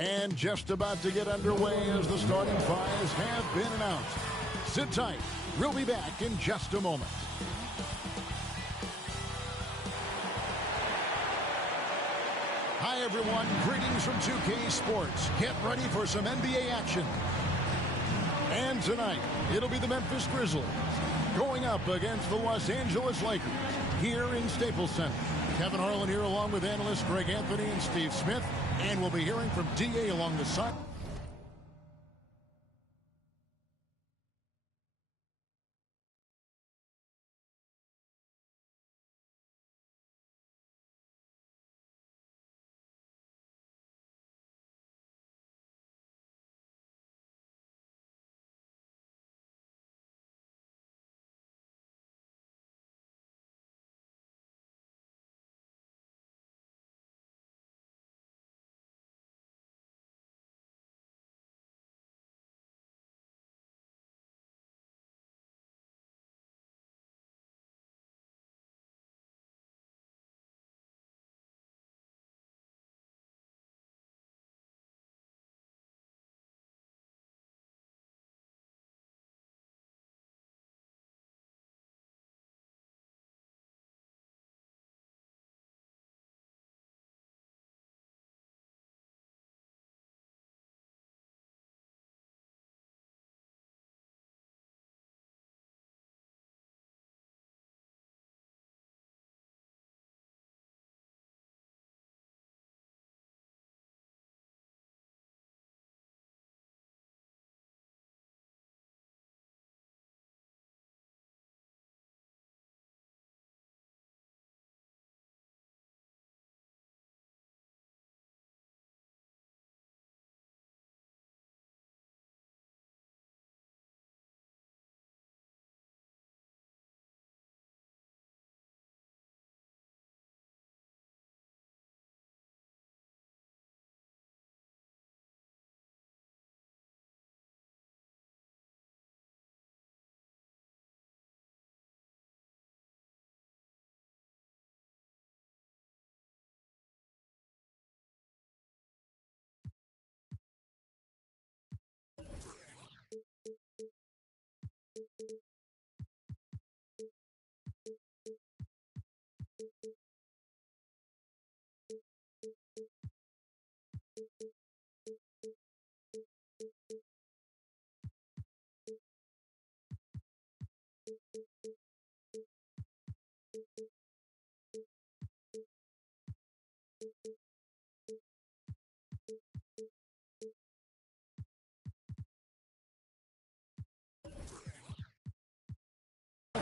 And just about to get underway as the starting fives have been announced. Sit tight. We'll be back in just a moment. Hi, everyone. Greetings from 2K Sports. Get ready for some NBA action. And tonight, it'll be the Memphis Grizzlies going up against the Los Angeles Lakers here in Staples Center. Kevin Harlan here along with analysts Greg Anthony and Steve Smith. And we'll be hearing from DA along the side.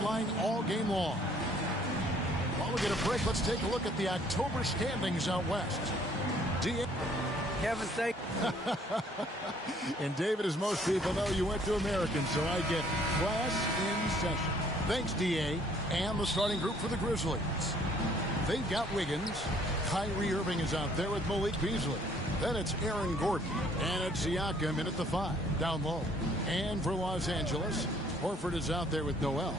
Line all game long. While we get a break, let's take a look at the October standings out west. Kevin, thank And David, as most people know, you went to American, so I get class in session. Thanks, DA. And the starting group for the Grizzlies. They've got Wiggins. Kyrie Irving is out there with Malik Beasley. Then it's Aaron Gordon. And it's Siakam in at the 5, down low. And for Los Angeles, Horford is out there with Noel.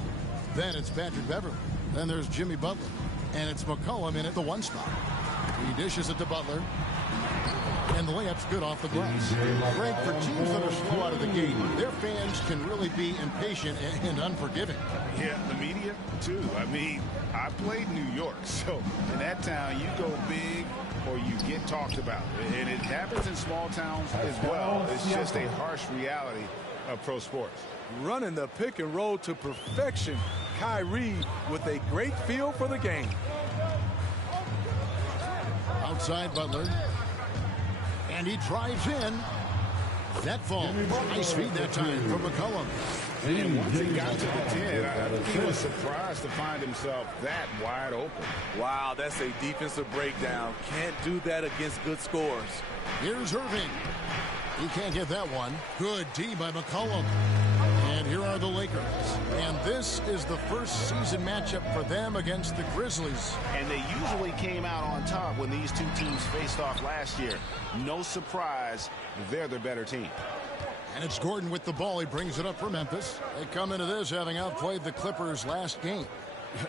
Then it's Patrick Beverley. Then there's Jimmy Butler. And it's McCollum in at the 1 spot. He dishes it to Butler. And the layup's good off the glass. Greg, for teams that are slow out of the gate, their fans can really be impatient and unforgiving. Yeah, the media, too. I mean, I played New York, so in that town, you go big or you get talked about. And it happens in small towns as well. It's just a harsh reality of pro sports. Running the pick and roll to perfection. Kyrie with a great feel for the game. Outside Butler. And he drives in. That fall. Nice feed that time from McCollum. And once he got to the 10, I think he was surprised to find himself that wide open. Wow, that's a defensive breakdown. Can't do that against good scores. Here's Irving. He can't get that one. Good D by McCollum. And here are the Lakers. And this is the first season matchup for them against the Grizzlies. And they usually came out on top when these two teams faced off last year. No surprise, they're the better team. And it's Gordon with the ball. He brings it up for Memphis. They come into this having outplayed the Clippers last game.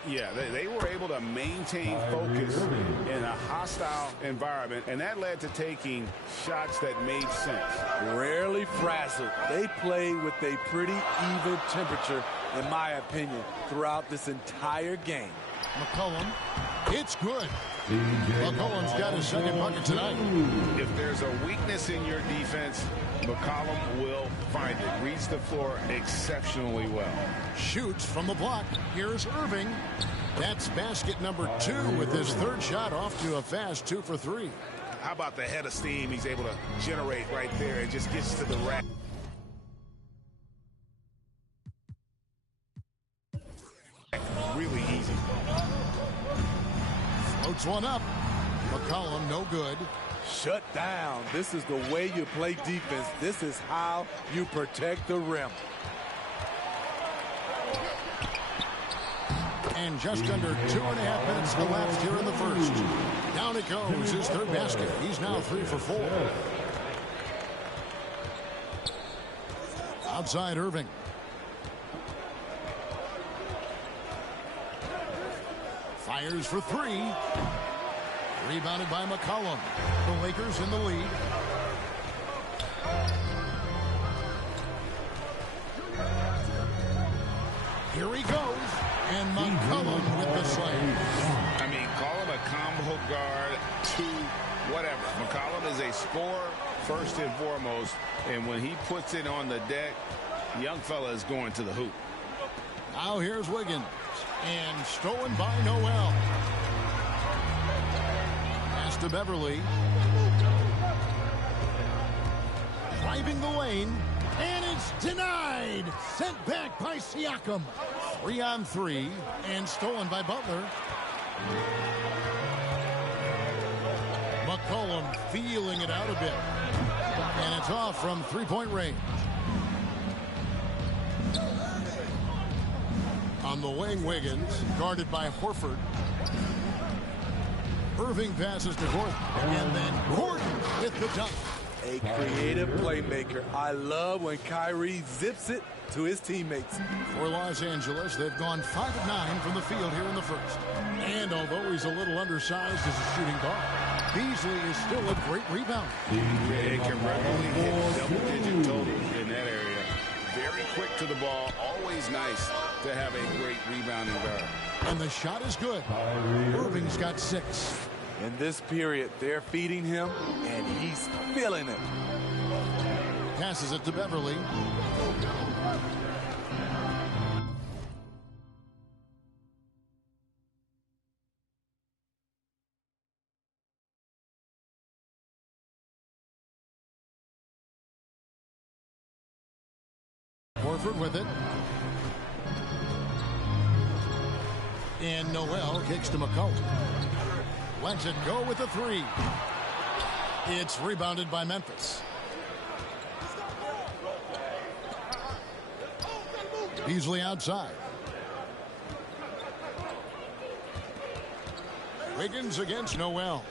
Yeah, they were able to maintain focus in a hostile environment, and that led to taking shots that made sense. Rarely frazzled. They played with a pretty even temperature, in my opinion, throughout this entire game. McCollum, it's good. McCollum's got his second bucket tonight. If there's a weakness in your defense, McCollum will find it. Reads the floor exceptionally well. Shoots from the block. Here's Irving. That's basket number 2 with his third shot off to a fast 2 for 3. How about the head of steam he's able to generate right there? It just gets to the rack. Really easy. Floats one up. McCollum, no good. Shut down. This is the way you play defense. This is how you protect the rim. And just under 2.5 minutes elapsed here in the first. Down it goes, his third basket. He's now 3 for 4. Outside Irving. Fires for 3. Rebounded by McCollum. The Lakers in the lead. Here he goes. And McCollum with the slam. I mean, call him a combo guard to whatever. McCollum is a scorer first and foremost. And when he puts it on the deck, the young fella is going to the hoop. Now here's Wiggins. And stolen by Noel. Pass to Beverly. Driving the lane. And it's denied. Sent back by Siakam. 3-on-3. And stolen by Butler. McCollum feeling it out a bit. And it's off from three-point range. On the wing, Wiggins, guarded by Horford. Irving passes to Gordon. And then Gordon with the dunk. A creative playmaker. I love when Kyrie zips it to his teammates. For Los Angeles, they've gone 5 of 9 from the field here in the first. And although he's a little undersized as a shooting guard, Beasley is still a great rebounder. They can regularly hit double-digit totals in that area. Very quick to the ball. Always nice to have a great rebounding guard. And the shot is good. Irving's got 6. In this period, they're feeding him, and he's feeling it. Passes it to Beverly. Horford with it. And Noel kicks to McCollum. Lets it go with a 3. It's rebounded by Memphis. Beasley outside. Wiggins against Noel.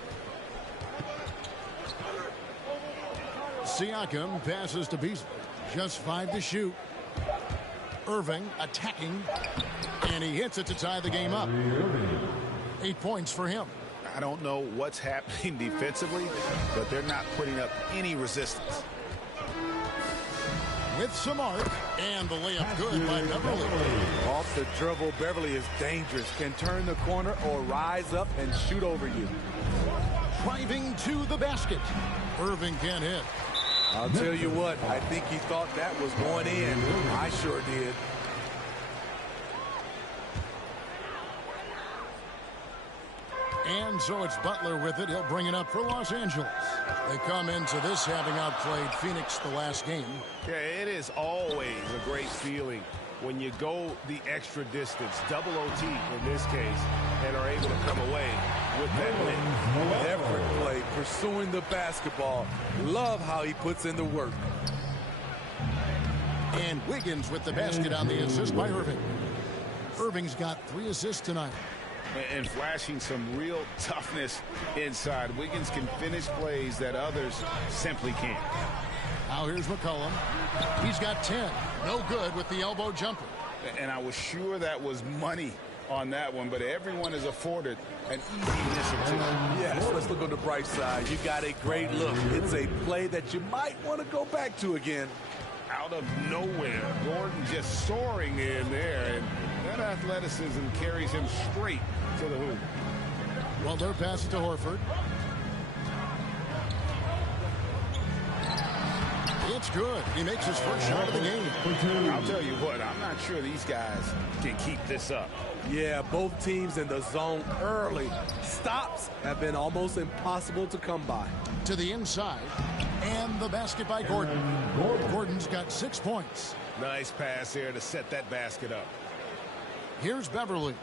Siakam passes to Beasley. Just 5 to shoot. Irving attacking. And he hits it to tie the game up. 8 points for him. I don't know what's happening defensively, but they're not putting up any resistance. With some arc, and the layup good by Beverly. Off the dribble, Beverly is dangerous. Can turn the corner or rise up and shoot over you. Driving to the basket. Irving can't hit. I'll tell you what, I think he thought that was going in. I sure did. And so it's Butler with it. He'll bring it up for Los Angeles. They come into this having outplayed Phoenix the last game. Yeah, it is always a great feeling when you go the extra distance, double OT in this case, and are able to come away with that win. Effort play, pursuing the basketball. Love how he puts in the work. And Wiggins with the basket on the assist by Irving. Irving's got 3 assists tonight. And flashing some real toughness inside. Wiggins can finish plays that others simply can't. Now here's McCollum. He's got 10. No good with the elbow jumper. And I was sure that was money on that one, but everyone is afforded an easy initiative. Yes, let's look on the bright side. You got a great look. It's a play that you might want to go back to again. Out of nowhere, Gordon just soaring in there, and that athleticism carries him straight to the hoop. Well, they're passing to Horford. It's good. He makes his first shot of the game. I'll tell you what, I'm not sure these guys can keep this up. Yeah, both teams in the zone early. Stops have been almost impossible to come by. To the inside, and the basket by Gordon. Gordon's got 6 points. Nice pass here to set that basket up. Here's Beverly.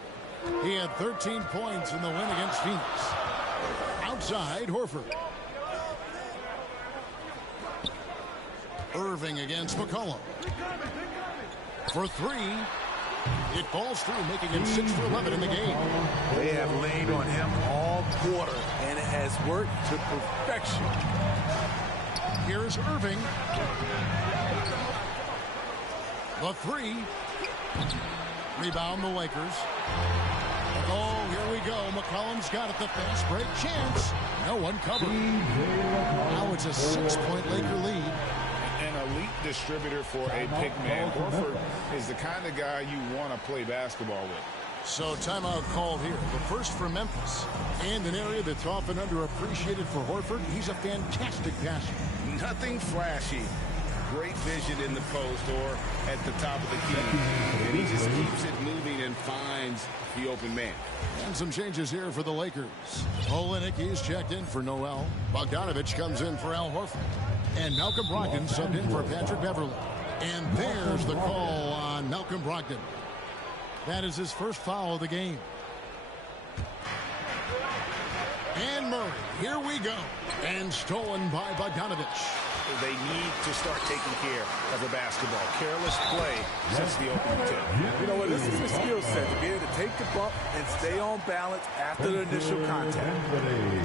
He had 13 points in the win against Phoenix. Outside, Horford. Irving against McCollum. For three. It falls through, making him 6 for 11 in the game. They have leaned on him all quarter, and it has worked to perfection. Here's Irving. The three. Rebound the Lakers. Oh, here we go. McCollum's got it. The fast break chance. No one covered. Now it's a 6-point Laker lead. An elite distributor for a pick man. Horford is the kind of guy you want to play basketball with. So timeout called here. The first for Memphis. And an area that's often underappreciated for Horford. He's a fantastic passer. Nothing flashy. Great vision in the post or at the top of the key. And he just keeps it moving and finds the open man. And some changes here for the Lakers. Olynyk is checked in for Noel. Bogdanovich comes in for Al Horford. And Malcolm Brogdon subbed in for Patrick Beverly. And there's the call on Malcolm Brogdon. That is his first foul of the game. And Murray, here we go. And stolen by Bogdanovich. They need to start taking care of the basketball. Careless play sets the opening tip. You know what? This is a skill set to be able to take the bump and stay on balance after the initial contact.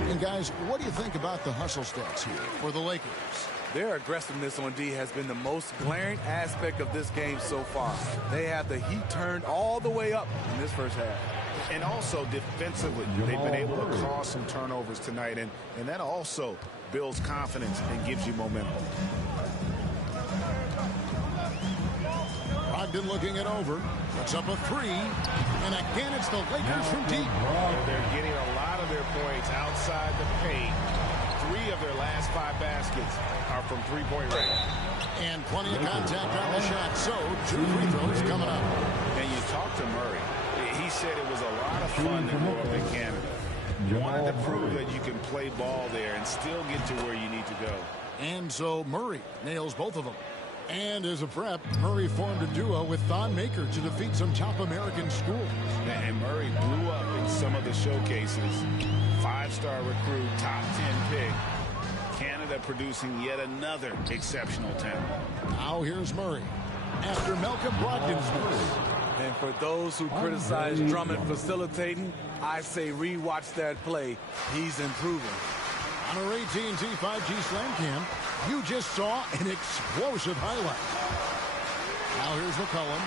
And guys, what do you think about the hustle stats here for the Lakers? Their aggressiveness on D has been the most glaring aspect of this game so far. They have the heat turned all the way up in this first half. And also defensively, they've been able to cause some turnovers tonight, and that also builds confidence and gives you momentum. Brogdon looking it over. Puts up a three. And again, it's the Lakers from deep. They're getting a lot of their points outside the paint. 3 of their last 5 baskets are from three-point range. And plenty of contact on the shot. So 2 free throws coming up. And you talk to Murray. He said it was a lot of fun to grow up in Canada. You wanted to prove that you can play ball there and still get to where you need to go. And so Murray nails both of them. And as a prep, Murray formed a duo with Thon Maker to defeat some top American schools. And Murray blew up in some of the showcases. 5-star recruit, top 10 pick. Canada producing yet another exceptional talent. Now here's Murray after Malcolm Brogdon's miss. And for those who criticize Drummond facilitating, I say rewatch that play. He's improving. On our AT&T 5G Slam Cam, you just saw an explosive highlight. Now here's McCollum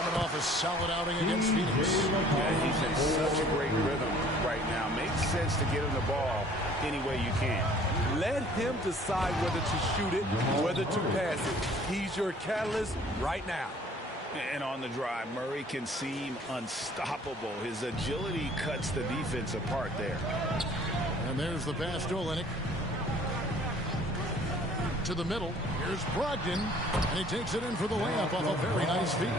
coming off a solid outing against Phoenix. Yeah, he's in such a great rhythm right now. Makes sense to get him the ball any way you can. Let him decide whether to shoot it, whether to pass it. He's your catalyst right now. And on the drive, Murray can seem unstoppable. His agility cuts the defense apart there. And there's the pass to Olynyk. To the middle. Here's Brogdon. And he takes it in for the layup off a very nice feed.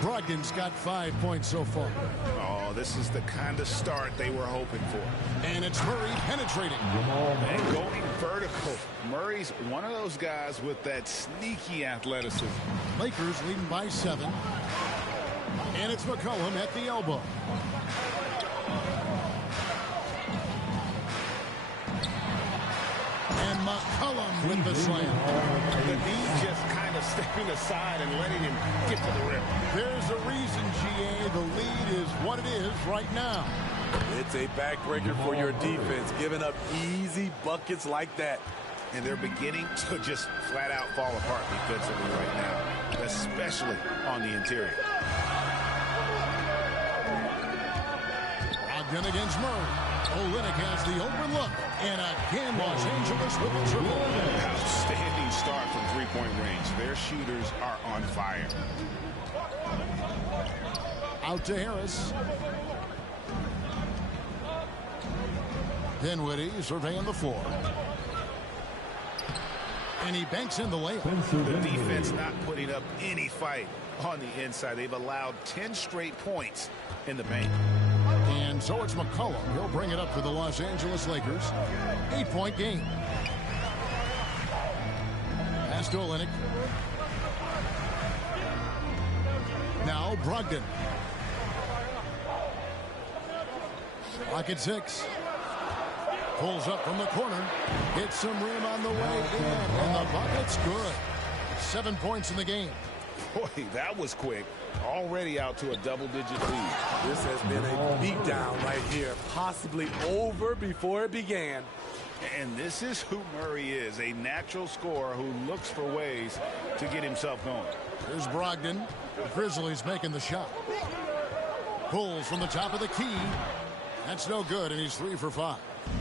Brogdon's got 5 points so far. Oh, this is the kind of start they were hoping for. And it's Murray penetrating. And going vertical. Murray's one of those guys with that sneaky athleticism. Lakers leading by 7. And it's McCollum at the elbow. And McCollum with the slam. The D just kind of stepping aside and letting him get to the rim. There's a reason, GA. The lead is what it is right now. It's a backbreaker for your defense, giving up easy buckets like that. And they're beginning to just flat out fall apart defensively right now, especially on the interior. Brogdon against Murray. Olynyk has the open look. And again, Los Angeles with a triple. Outstanding start from three-point range. Their shooters are on fire. Out to Harris. Dinwiddie surveying the floor. And he banks in the layup. The defense not putting up any fight on the inside. They've allowed 10 straight points in the paint. And so it's McCollum. He'll bring it up for the Los Angeles Lakers. 8-point game. Pass to Olynyk. Now Brogdon. Rocket 6. Pulls up from the corner. Hits some rim on the way in. And the bucket's good. 7 points in the game. Boy, that was quick. Already out to a double-digit lead. This has been a beatdown right here. Possibly over before it began. And this is who Murray is. A natural scorer who looks for ways to get himself going. Here's Brogdon. The Grizzlies making the shot. Pulls from the top of the key. That's no good, and he's 3 for 5.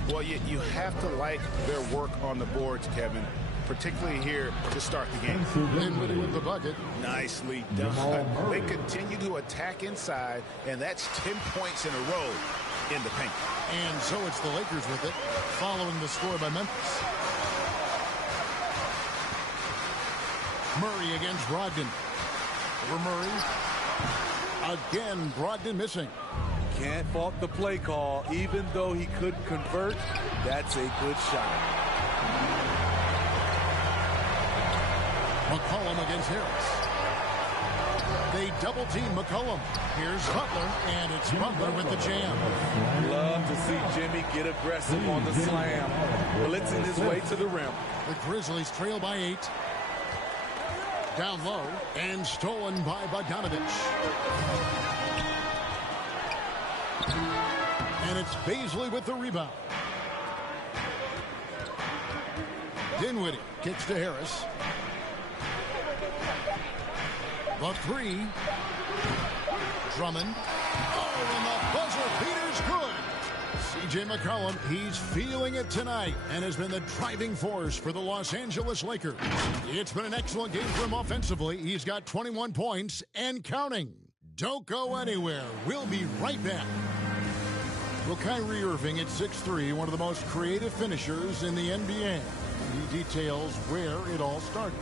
Well, you have to like their work on the boards, Kevin, particularly here to start the game. Dinwiddie with the bucket. Nicely done. They continue to attack inside, and that's 10 points in a row in the paint. And so it's the Lakers with it, following the score by Memphis. Murray against Brogdon. Over Murray. Again, Brogdon missing. Can't fault the play call. Even though he couldn't convert, that's a good shot. McCollum against Harris. They double-team McCollum. Here's Butler, and it's Butler with the jam. Love to see Jimmy get aggressive on the slam, blitzing his way to the rim. The Grizzlies trail by 8. Down low, and stolen by Bogdanovich. And it's Baisley with the rebound. Dinwiddie kicks to Harris. The 3. Drummond. Oh, and the buzzer beater's good. C.J. McCollum, he's feeling it tonight and has been the driving force for the Los Angeles Lakers. It's been an excellent game for him offensively. He's got 21 points and counting. Don't go anywhere. We'll be right back. Well, Kyrie Irving at 6'3", one of the most creative finishers in the NBA. He details where it all started.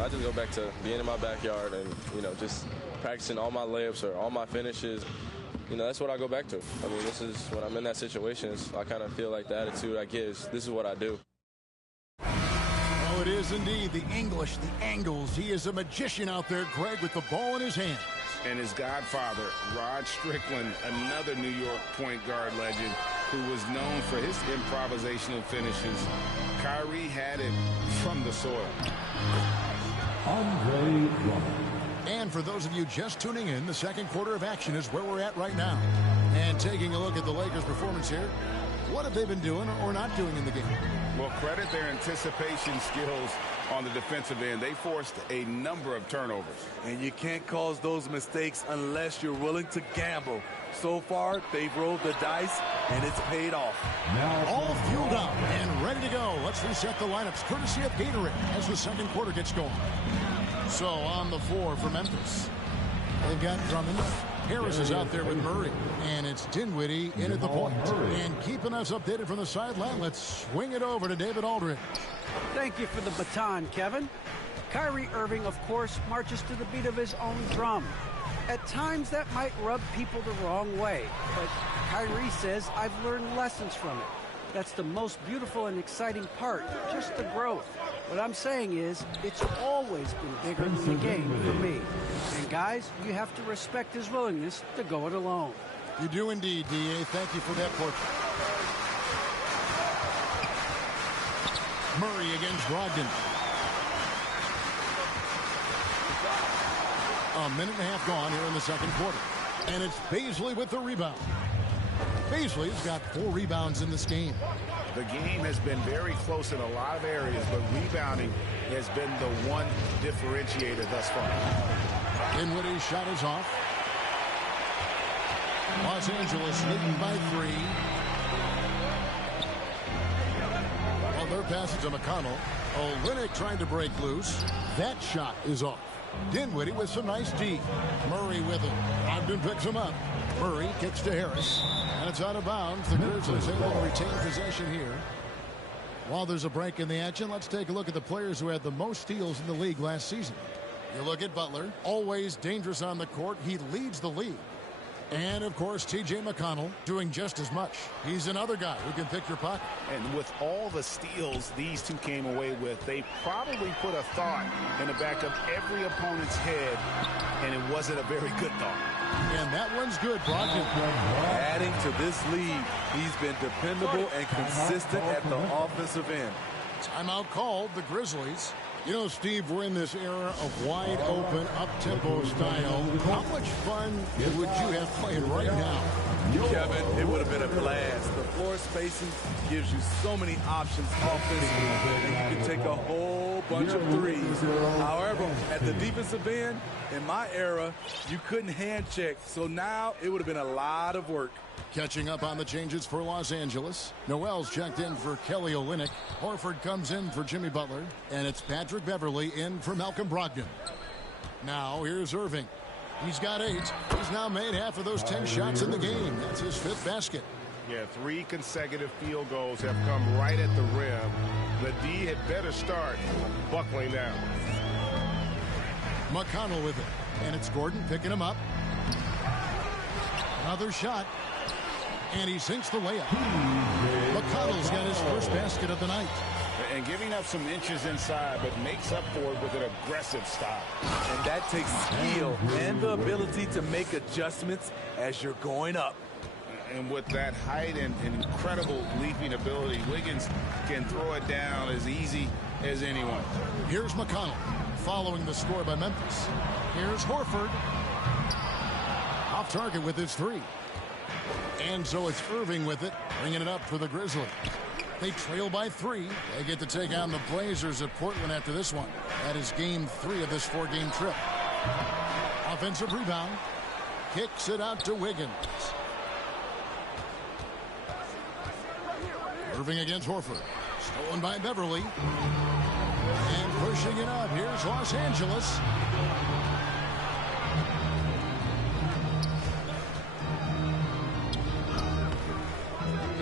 I just go back to being in my backyard and, just practicing all my layups or all my finishes. That's what I go back to. I mean, this is when I'm in that situation, I kind of feel like the attitude I get is this is what I do. Oh, it is indeed the English, the angles. He is a magician out there, Greg, with the ball in his hands. And his godfather, Rod Strickland, another New York point guard legend who was known for his improvisational finishes. Kyrie had it from the soil. And for those of you just tuning in, the second quarter of action is where we're at right now. And taking a look at the Lakers' performance here, what have they been doing or not doing in the game? Well, credit their anticipation skills on the defensive end. They forced a number of turnovers. And you can't cause those mistakes unless you're willing to gamble. So far, they've rolled the dice, and it's paid off. Now all fueled up and ready to go. Let's reset the lineups, courtesy of Gatorade, as the second quarter gets going. So on the floor for Memphis, they've got Drummond. Harris is out there with Murray, and it's Dinwiddie in at the point. And keeping us updated from the sideline, let's swing it over to David Aldridge. Thank you for the baton, Kevin. Kyrie Irving, of course, marches to the beat of his own drum. At times, that might rub people the wrong way, but Kyrie says, I've learned lessons from it. That's the most beautiful and exciting part, just the growth. What I'm saying is, it's always been bigger than the game for me. And guys, you have to respect his willingness to go it alone. You do indeed, D.A. Thank you for that portrait. Murray against Brogdon. A minute and a half gone here in the second quarter. And it's Baisley with the rebound. Baisley's got 4 rebounds in this game. The game has been very close in a lot of areas, but rebounding has been the one differentiator thus far. Dinwiddie's shot is off. Los Angeles leading by 3. On their passage to McConnell. Olynyk trying to break loose. That shot is off. Dinwiddie with some nice D. Murray with it. Brogdon picks him up. Murray kicks to Harris. And it's out of bounds. The Grizzlies able to retain possession here. While there's a break in the action, let's take a look at the players who had the most steals in the league last season. You look at Butler. Always dangerous on the court. He leads the league. And, of course, T.J. McConnell doing just as much. He's another guy who can pick your pocket. And with all the steals these two came away with, they probably put a thought in the back of every opponent's head, and it wasn't a very good thought. And that one's good, Brogdon. Adding to this lead, he's been dependable and consistent at the offensive end. Timeout called, the Grizzlies. You know, Steve, we're in this era of wide open, up-tempo style. How much fun would you have playing right now? Kevin, it would have been a blast. The floor spacing gives you so many options offensively. And you can take a whole bunch of threes. However, at the defensive end, in my era, you couldn't hand check. So now it would have been a lot of work. Catching up on the changes for Los Angeles. Noel's checked in for Kelly Olynyk. Horford comes in for Jimmy Butler. And it's Patrick Beverley in for Malcolm Brogdon. Now here's Irving. He's got 8. He's now made half of those 10 shots in the game. That's his 5th basket. Yeah, 3 consecutive field goals have come right at the rim. The D had better start buckling down. McConnell with it. And it's Gordon picking him up. Another shot. And he sinks the layup. McConnell's got his first basket of the night. And giving up some inches inside, but makes up for it with an aggressive stop. And that takes skill and the ability to make adjustments as you're going up. And with that height and incredible leaping ability, Wiggins can throw it down as easy as anyone. Here's McConnell following the score by Memphis. Here's Horford. Off target with his 3. And so it's Irving with it, bringing it up for the Grizzlies. They trail by 3. They get to take on the Blazers at Portland after this one. That is game 3 of this 4-game trip. Offensive rebound. Kicks it out to Wiggins. Irving against Horford. Stolen by Beverley. And pushing it up. Here's Los Angeles.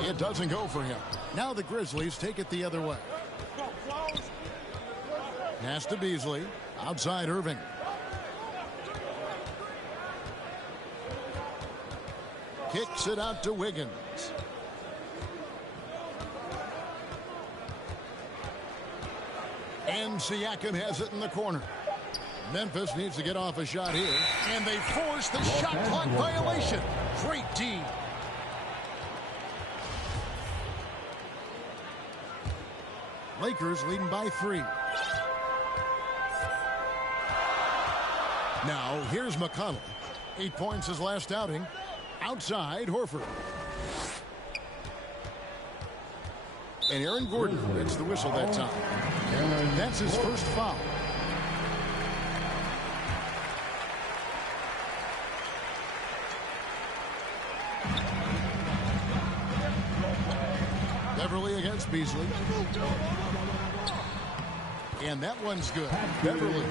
It doesn't go for him. Now the Grizzlies take it the other way. Pass to Beasley. Outside Irving. Kicks it out to Wiggins. And Siakam has it in the corner. Memphis needs to get off a shot here. And they force the shot clock violation. Great D. Lakers leading by 3. Now here's McConnell. 8 points his last outing. Outside Horford. And Aaron Gordon gets the whistle that time. That's his first foul. Beverley against Beasley. And that one's good. Beverley.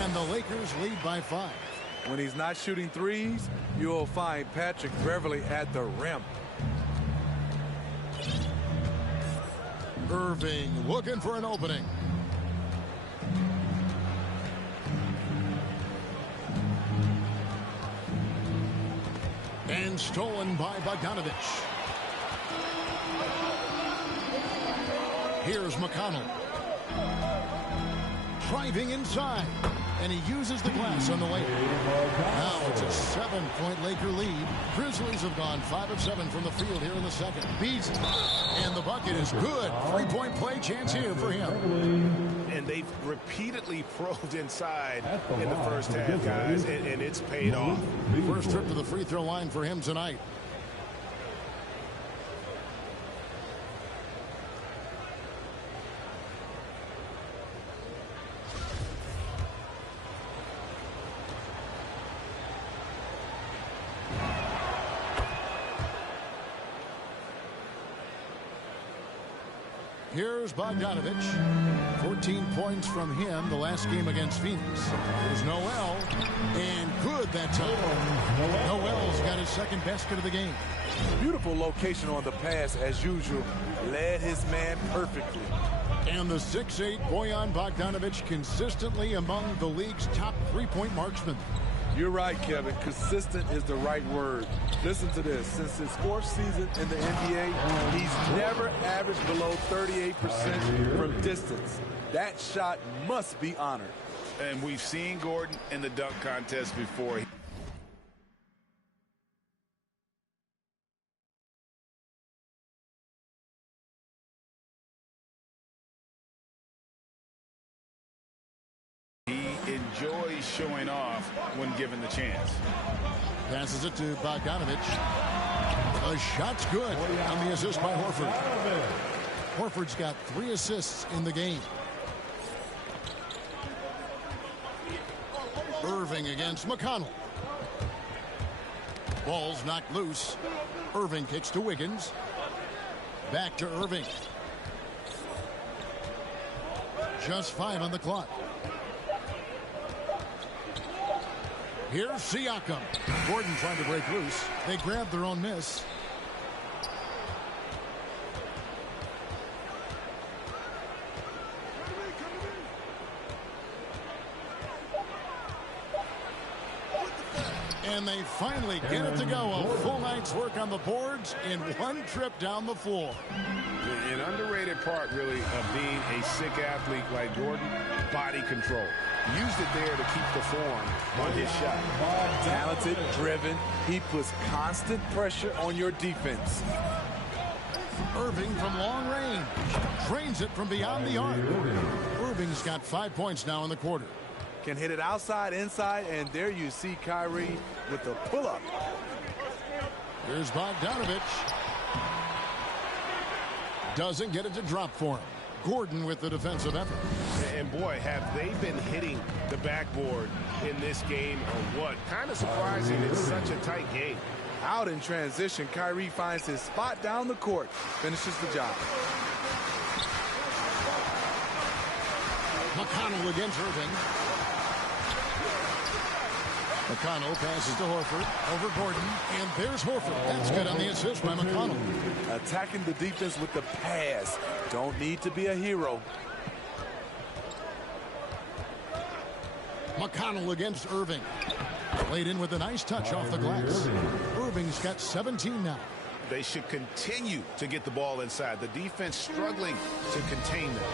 And the Lakers lead by 5. When he's not shooting threes, you'll find Patrick Beverley at the rim. Irving looking for an opening. And stolen by Bogdanovich. Here's McConnell. Driving inside. And he uses the glass on the way. Now it's a 7-point Laker lead. Grizzlies have gone 5 of 7 from the field here in the second. Beats. And the bucket is good. 3-point play chance here for him. And they've repeatedly probed inside in the first half, guys, and it's paid off. First trip to the free throw line for him tonight. Here's Bogdanovich. 14 points from him the last game against Phoenix. Here's Noel. And good that time. Noel's got his second basket of the game. Beautiful location on the pass as usual. Led his man perfectly. And the 6'8" Bojan Bogdanovich consistently among the league's top three-point marksmen. You're right, Kevin. Consistent is the right word. Listen to this. Since his fourth season in the NBA, he's never averaged below 38% from distance. That shot must be honored. And we've seen Gordon in the dunk contest before. Enjoys showing off when given the chance. Passes it to Bogdanovich. The shot's good on the assist by Horford. Horford's got 3 assists in the game. Irving against McConnell. Ball's knocked loose. Irving kicks to Wiggins. Back to Irving. Just 5 on the clock. Here's Siakam. Gordon trying to break loose. They grab their own miss. And they finally get it to go. A full night's work on the boards in one trip down the floor. An underrated part, really, of being a sick athlete like Gordon, body control. Used it there to keep the form on his shot. Talented, driven. He puts constant pressure on your defense. Irving from long range. Drains it from beyond the arc. Irving's got 5 points now in the quarter. Can hit it outside, inside, and there you see Kyrie with the pull-up. Here's Bogdanovich. Doesn't get it to drop for him. Gordon with the defensive effort. And boy, have they been hitting the backboard in this game or what? Kind of surprising it's such a tight game. Out in transition, Kyrie finds his spot down the court, finishes the job. McConnell against Irving. McConnell passes to Horford over Gordon, and there's Horford. That's good on the assist by McConnell. Attacking the defense with the pass. Don't need to be a hero. McConnell against Irving. Played in with a nice touch off the glass. Irving's got 17 now. They should continue to get the ball inside. The defense struggling to contain them.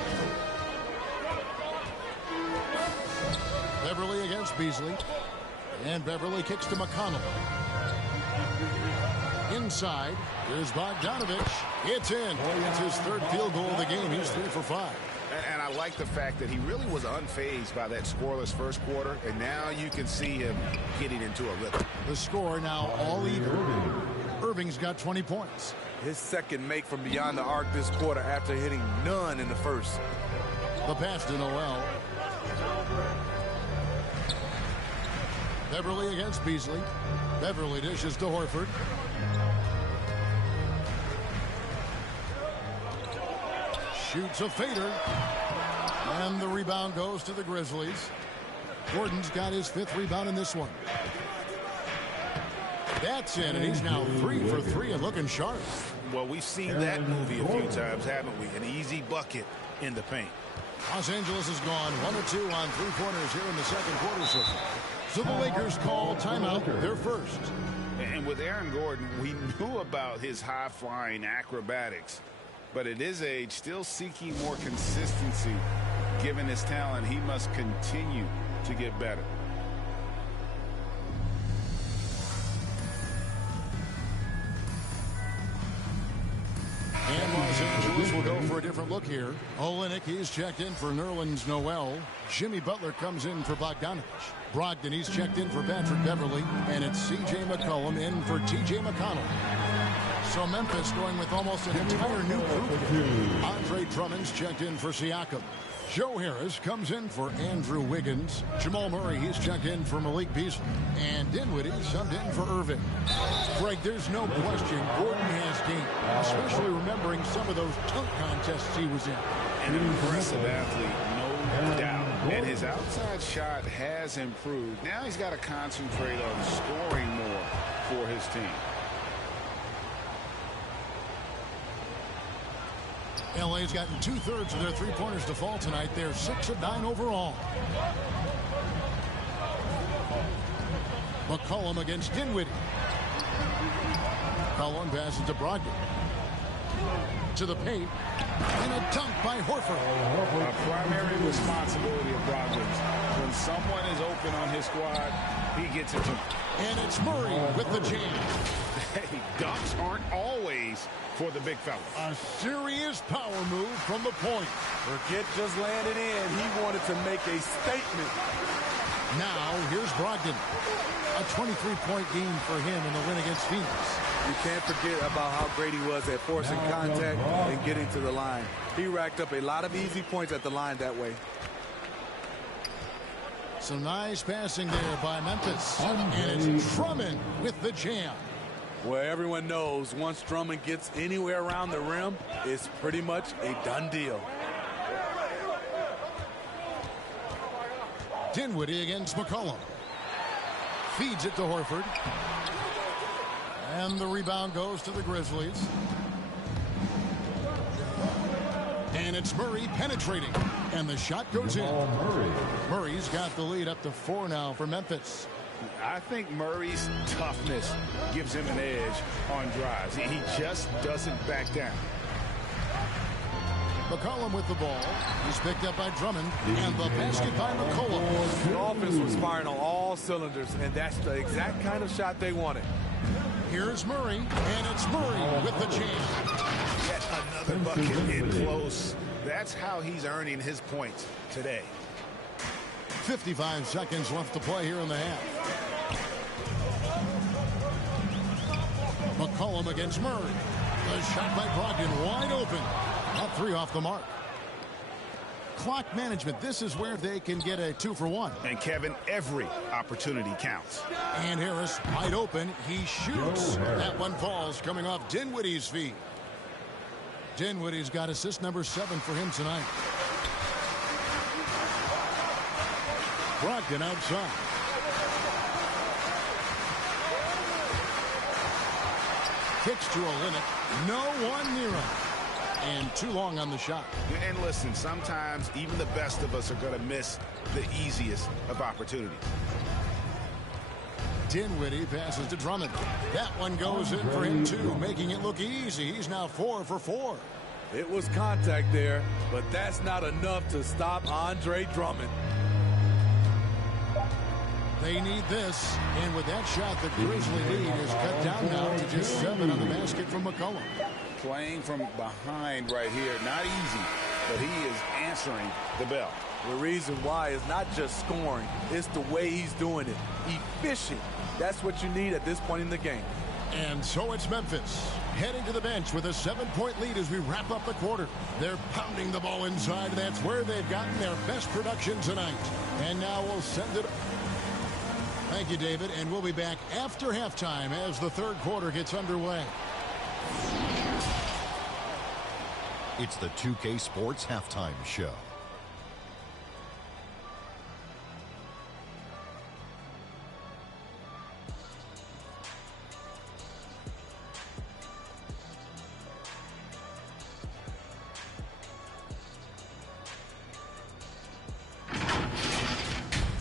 Beverly against Beasley. And Beverly kicks to McConnell. Inside, here's Bogdanovich. It's in. It's his third field goal of the game. He's 3 for 5. And I like the fact that he really was unfazed by that scoreless first quarter, and now you can see him getting into a rhythm. The score now all even. Irving's got 20 points. His second make from beyond the arc this quarter after hitting none in the first. The pass to Noel. Beverly against Beasley. Beverly dishes to Horford. Shoots a fader. And the rebound goes to the Grizzlies. Gordon's got his 5th rebound in this one. That's in, and he's now 3 for 3 and looking sharp. Well, we've seen that movie a few times, haven't we? An easy bucket in the paint. Los Angeles has gone 1 or 2 on 3-pointers here in the second quarter so far. So the Lakers call timeout, their first. And with Aaron Gordon, we knew about his high-flying acrobatics. But at his age, still seeking more consistency. Given his talent, he must continue to get better. And Los Angeles will go for a different look here. Olynyk, he's checked in for Nerlens Noel. Jimmy Butler comes in for Bogdanovich. Brogdon, he's checked in for Patrick Beverly. And it's C.J. McCollum in for T.J. McConnell. So Memphis going with almost an entire new group. Andre Drummond's checked in for Siakam. Joe Harris comes in for Andrew Wiggins. Jamal Murray, he's checked in for Malik Beasley. And Dinwiddie subbed in for Irving. Greg, there's no question Gordon has game, especially remembering some of those dunk contests he was in. An impressive athlete, no doubt. And his outside shot has improved. Now he's got to concentrate on scoring more for his team. LA's gotten 2/3 of their three-pointers to fall tonight. They're 6 of 9 overall. McCollum against Dinwiddie. McCollum passes to Brogdon. To the paint. And a dunk by Horford. A primary responsibility of Brogdon's. When someone is open on his squad, he gets it to him. And it's Murray with the jam. Hey, dunks aren't always for the big fella. A serious power move from the point. Forget just landing in. He wanted to make a statement. Now, here's Brogdon. A 23-point game for him in the win against Phoenix. You can't forget about how great he was at forcing contact and getting to the line. He racked up a lot of easy points at the line that way. Some nice passing there by Memphis. And it's Drummond with the jam. Well, everyone knows once Drummond gets anywhere around the rim, it's pretty much a done deal. Dinwiddie against McCollum. Feeds it to Horford. And the rebound goes to the Grizzlies. And it's Murray penetrating. And the shot goes in. Murray's got the lead up to 4 now for Memphis. I think Murray's toughness gives him an edge on drives. He just doesn't back down. McCollum with the ball. He's picked up by Drummond. And the basket by McCollum. The offense was firing on all cylinders, and that's the exact kind of shot they wanted. Here's Murray, and it's Murray with the jam. Yet another bucket in close. That's how he's earning his points today. 55 seconds left to play here in the half. McCollum against Murray. The shot by Brogdon wide open. Not 3 off the mark. Clock management. This is where they can get a 2-for-1. And Kevin, every opportunity counts. And Harris wide open. He shoots. That one falls coming off Dinwiddie's feet. Dinwiddie's got assist number 7 for him tonight. Brogdon outside. Kicks to a limit. No one near him. And too long on the shot. And listen, sometimes even the best of us are going to miss the easiest of opportunities. Dinwiddie passes to Drummond. That one goes in for him too, making it look easy. He's now 4 for 4. It was contact there, but that's not enough to stop Andre Drummond. They need this, and with that shot, the Grizzly lead is cut down now to just 7 on the basket from McCollum. Playing from behind right here, not easy, but he is answering the bell. The reason why is not just scoring, it's the way he's doing it. Efficient. That's what you need at this point in the game. And so it's Memphis heading to the bench with a 7-point lead as we wrap up the quarter. They're pounding the ball inside. That's where they've gotten their best production tonight. And now we'll send it. Thank you, David. And we'll be back after halftime as the third quarter gets underway. It's the 2K Sports Halftime Show.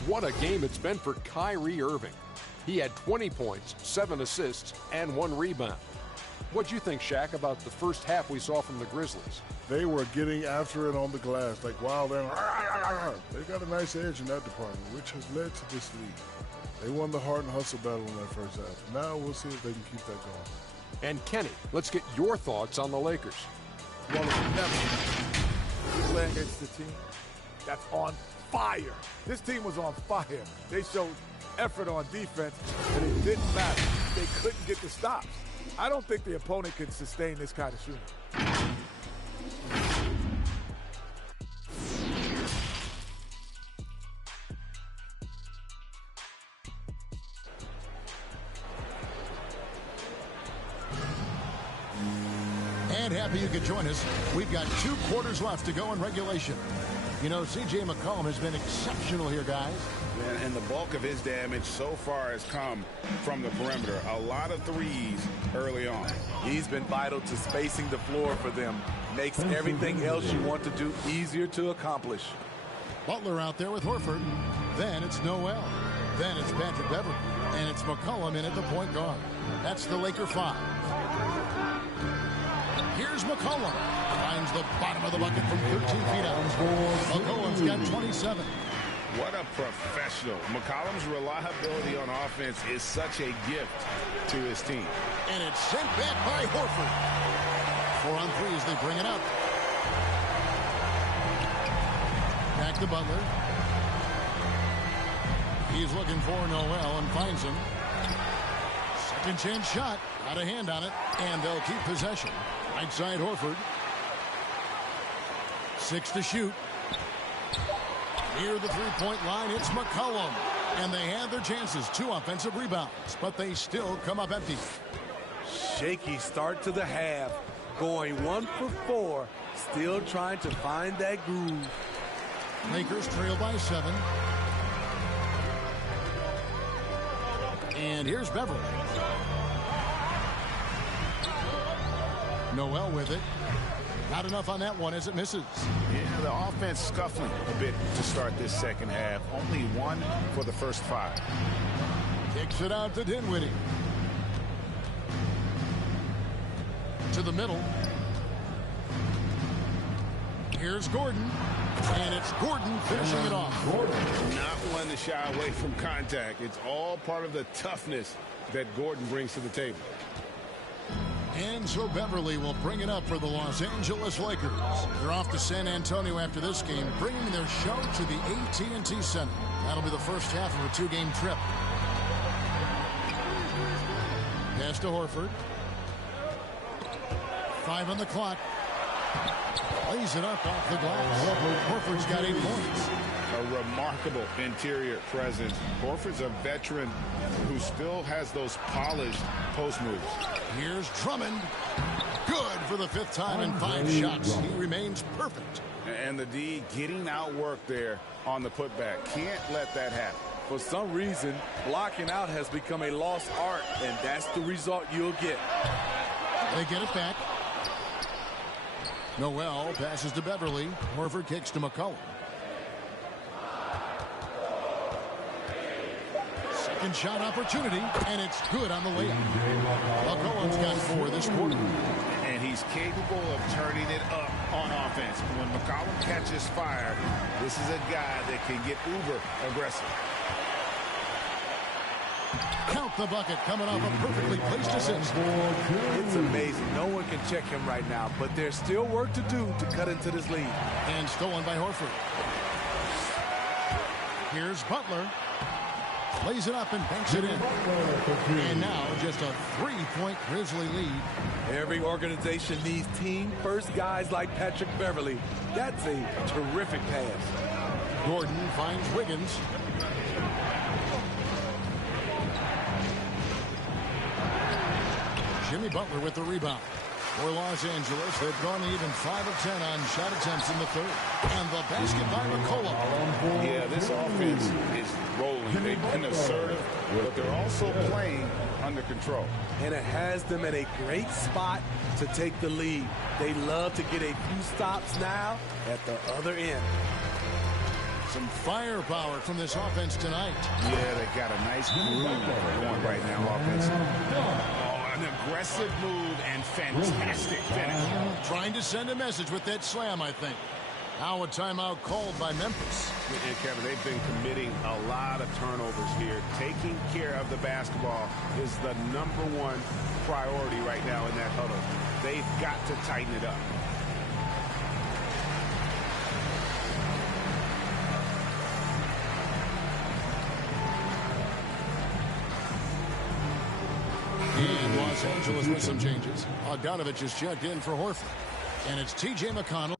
What a game it's been for Kyrie Irving. He had 20 points, 7 assists, and 1 rebound. What'd you think, Shaq, about the first half we saw from the Grizzlies? They were getting after it on the glass, like wild and they got a nice edge in that department, which has led to this lead. They won the heart and hustle battle in that first half. Now we'll see if they can keep that going. And Kenny, let's get your thoughts on the Lakers. Well, it's never playing against the team that's on fire. This team was on fire. They showed effort on defense, but it didn't matter. They couldn't get the stops. I don't think the opponent can sustain this kind of shooting. And happy you could join us. We've got 2 quarters left to go in regulation. You know, C.J. McCollum has been exceptional here, guys. And the bulk of his damage so far has come from the perimeter. A lot of threes early on. He's been vital to spacing the floor for them. Makes everything else you want to do easier to accomplish. Butler out there with Horford. Then it's Noel. Then it's Patrick Beverley. And it's McCollum in at the point guard. That's the Laker 5. Here's McCollum. Finds the bottom of the bucket from 13 feet out. McCollum's got 27. What a professional. McCollum's reliability on offense is such a gift to his team. And it's sent back by Horford. 4 on 3 as they bring it up. Back to Butler. He's looking for Noel and finds him. Second chance shot. Got a hand on it. And they'll keep possession. Right side Horford. 6 to shoot. Near the three-point line, it's McCollum. And they had their chances. 2 offensive rebounds. But they still come up empty. Shaky start to the half. Going 1 for 4. Still trying to find that groove. Lakers trail by 7. And here's Beverley. Noel with it. Not enough on that one as it misses. Yeah, the offense scuffling a bit to start this second half. Only 1 for the first 5. Kicks it out to Dinwiddie. To the middle. Here's Gordon. And it's Gordon finishing it off. Not one to shy away from contact. It's all part of the toughness that Gordon brings to the table. And so Beverley will bring it up for the Los Angeles Lakers. They're off to San Antonio after this game, bringing their show to the AT&T Center. That'll be the first half of a 2-game trip. Pass to Horford. 5 on the clock. Lays it up off the glass. Horford's got 8 points. A remarkable interior presence. Horford's a veteran who still has those polished post moves. Here's Drummond. Good for the 5th time in 5 shots. He remains perfect. And the D getting outworked there on the putback. Can't let that happen. For some reason, blocking out has become a lost art, and that's the result you'll get. They get it back. Noel passes to Beverley. Horford kicks to McCollum. Second shot opportunity, and it's good on the layup. McCollum's got 4 this quarter. And he's capable of turning it up on offense. When McCollum catches fire, this is a guy that can get uber aggressive. Count the bucket coming off a perfectly placed assist. It's amazing. No one can check him right now, but there's still work to do to cut into this lead. And stolen by Horford. Here's Butler. Lays it up and banks it in. And now just a 3-point Grizzly lead. Every organization needs team-first guys like Patrick Beverley. That's a terrific pass. Gordon finds Wiggins. Jimmy Butler with the rebound. For Los Angeles, they've gone even 5 of 10 on shot attempts in the 3rd. And the basket by McCollum. Yeah, this offense is rolling. They've been assertive, but they're also playing under control. And it has them at a great spot to take the lead. They love to get a few stops now at the other end. Some firepower from this offense tonight. Yeah, they got a nice groove going right now offensively. An aggressive move and fantastic finish. Trying to send a message with that slam, I think. Now a timeout called by Memphis. And Kevin, they've been committing a lot of turnovers here. Taking care of the basketball is the #1 priority right now in that huddle. They've got to tighten it up. And Los Angeles with some changes. Bogdanovich is checked in for Horford. And it's T.J. McConnell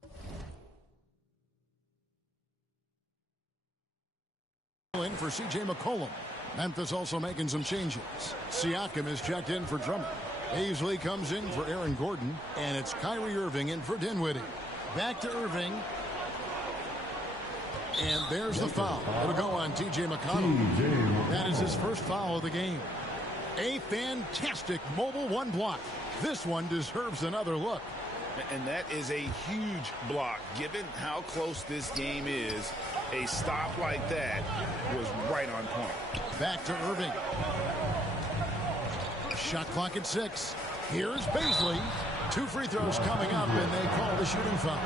in for C.J. McCollum. Memphis also making some changes. Siakam is checked in for Drummond. Beasley comes in for Aaron Gordon, and it's Kyrie Irving in for Dinwiddie. Back to Irving. And there's the foul. It'll go on T.J. McConnell. That is his first foul of the game. A fantastic mobile one block. This one deserves another look. And that is a huge block. Given how close this game is, a stop like that was right on point. Back to Irving. Shot clock at 6. Here's Beasley. 2 free throws coming up, and they call the shooting foul.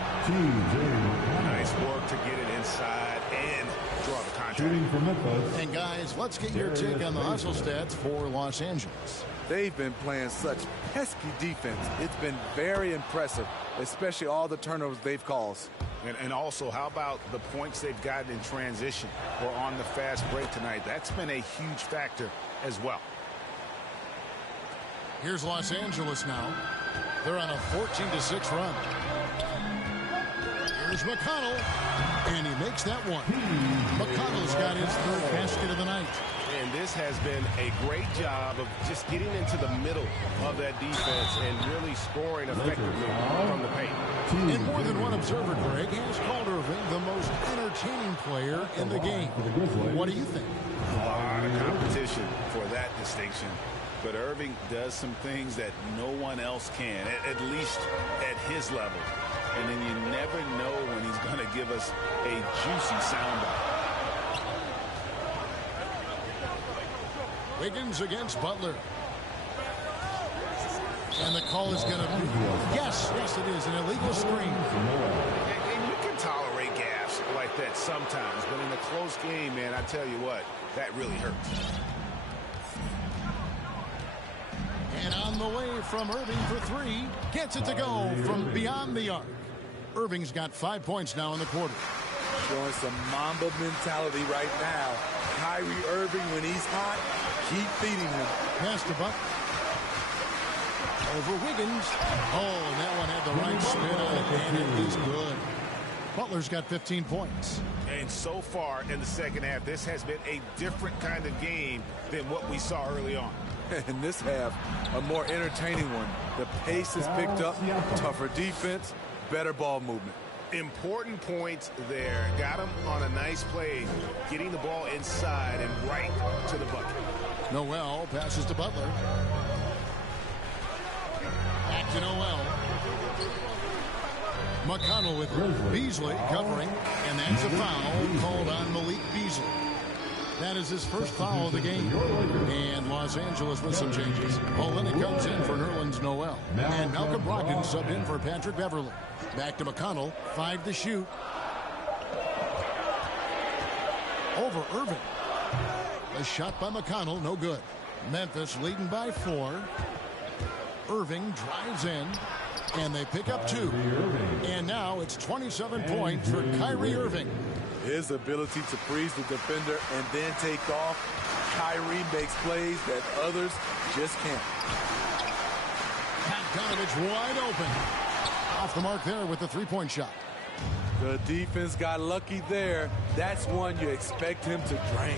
Nice work to get it inside and draw the contact. And guys, let's get your take on the hustle stats for Los Angeles. They've been playing such pesky defense. It's been very impressive, especially all the turnovers they've caused. And also, how about the points they've gotten in transition or on the fast break tonight? That's been a huge factor as well. Here's Los Angeles now. They're on a 14-6 run. Here's McConnell, and he makes that one. McConnell's got his 3rd basket of the night. And this has been a great job of just getting into the middle of that defense and really scoring effectively from the paint. And more than one observer, Greg, has called Irving the most entertaining player in the game. What do you think? A lot of competition for that distinction. But Irving does some things that no one else can, at least at his level. And then you never know when he's going to give us a juicy soundbite. Wiggins against Butler. And the call is going to be, yes, it is, an illegal screen. And you can tolerate gaffes like that sometimes, but in a close game, man, I tell you what, that really hurts. And on the way from Irving for 3. Gets it to go from beyond the arc. Irving's got 5 points now in the quarter. Showing some Mamba mentality right now. Kyrie Irving, when he's hot, keep feeding him. Pass to Buck. Over Wiggins. Oh, and that one had the right spin on it, and it is good. Butler's got 15 points. And so far in the second half, this has been a different kind of game than what we saw early on. In this half, a more entertaining one. The pace is picked up, tougher defense, better ball movement. Important points there. Got him on a nice play, getting the ball inside and right to the bucket. Noel passes to Butler. Back to Noel. McConnell with Beasley covering, and that's a foul called on Malik Beasley. That is his first foul of the game. And Los Angeles with some changes. Olenek comes in for Nerlens Noel. And Malcolm Brogdon subbed in for Patrick Beverley. Back to McConnell. 5 to shoot. Over Irving. A shot by McConnell. No good. Memphis leading by 4. Irving drives in. And they pick up 2. And now it's 27 points for Kyrie Irving. His ability to freeze the defender and then take off. Kyrie makes plays that others just can't. Bogdanovich wide open. Off the mark there with the 3-point shot. The defense got lucky there. That's one you expect him to drain.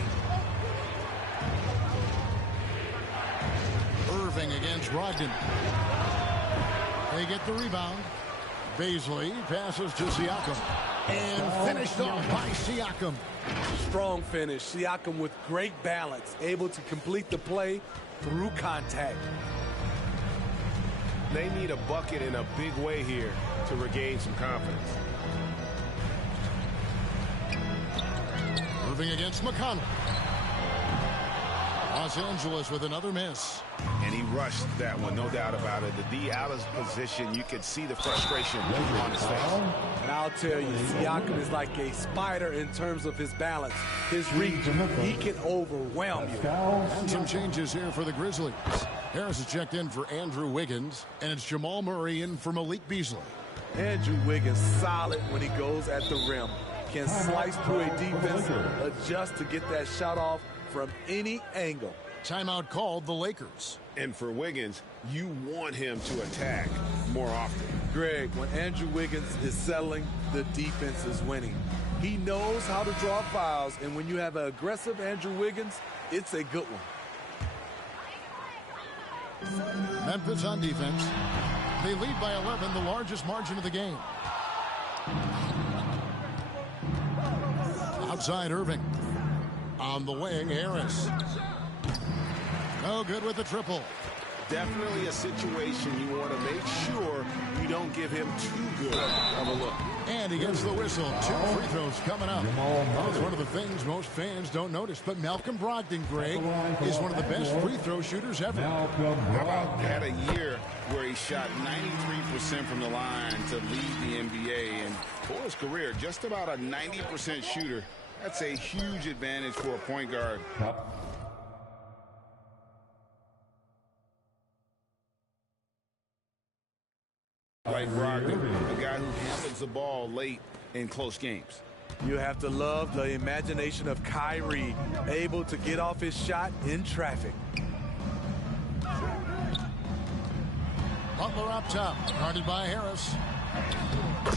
Irving against Brogdon. They get the rebound. Beasley passes to Siakam. And finished off by Siakam. Strong finish. Siakam with great balance. Able to complete the play through contact. They need a bucket in a big way here to regain some confidence. Irving against McConnell. Los Angeles with another miss. And he rushed that one, no doubt about it. The D out of position, you could see the frustration on his face. And I'll tell you, Siakam is like a spider in terms of his balance, his reach. He can overwhelm you. And some changes here for the Grizzlies. Harris is checked in for Andrew Wiggins, and it's Jamal Murray in for Malik Beasley. Andrew Wiggins solid when he goes at the rim. Can slice through a defense, adjust to get that shot off from any angle. Timeout called the Lakers. And for Wiggins, you want him to attack more often. Greg, when Andrew Wiggins is settling, the defense is winning. He knows how to draw fouls, and when you have an aggressive Andrew Wiggins, it's a good one. Memphis on defense. They lead by 11, the largest margin of the game. Outside Irving. On the wing, Harris. No good with the triple. Definitely a situation you want to make sure you don't give him too good of a look. And he gets the whistle. 2 free throws coming up. That's one of the things most fans don't notice. But Malcolm Brogdon, Greg, is one of the best free throw shooters ever. How about had a year where he shot 93% from the line to lead the NBA. And for his career, just about a 90% shooter. That's a huge advantage for a point guard. Like Brogdon, a guy who handles the ball late in close games. You have to love the imagination of Kyrie, able to get off his shot in traffic. Butler up top, guarded by Harris.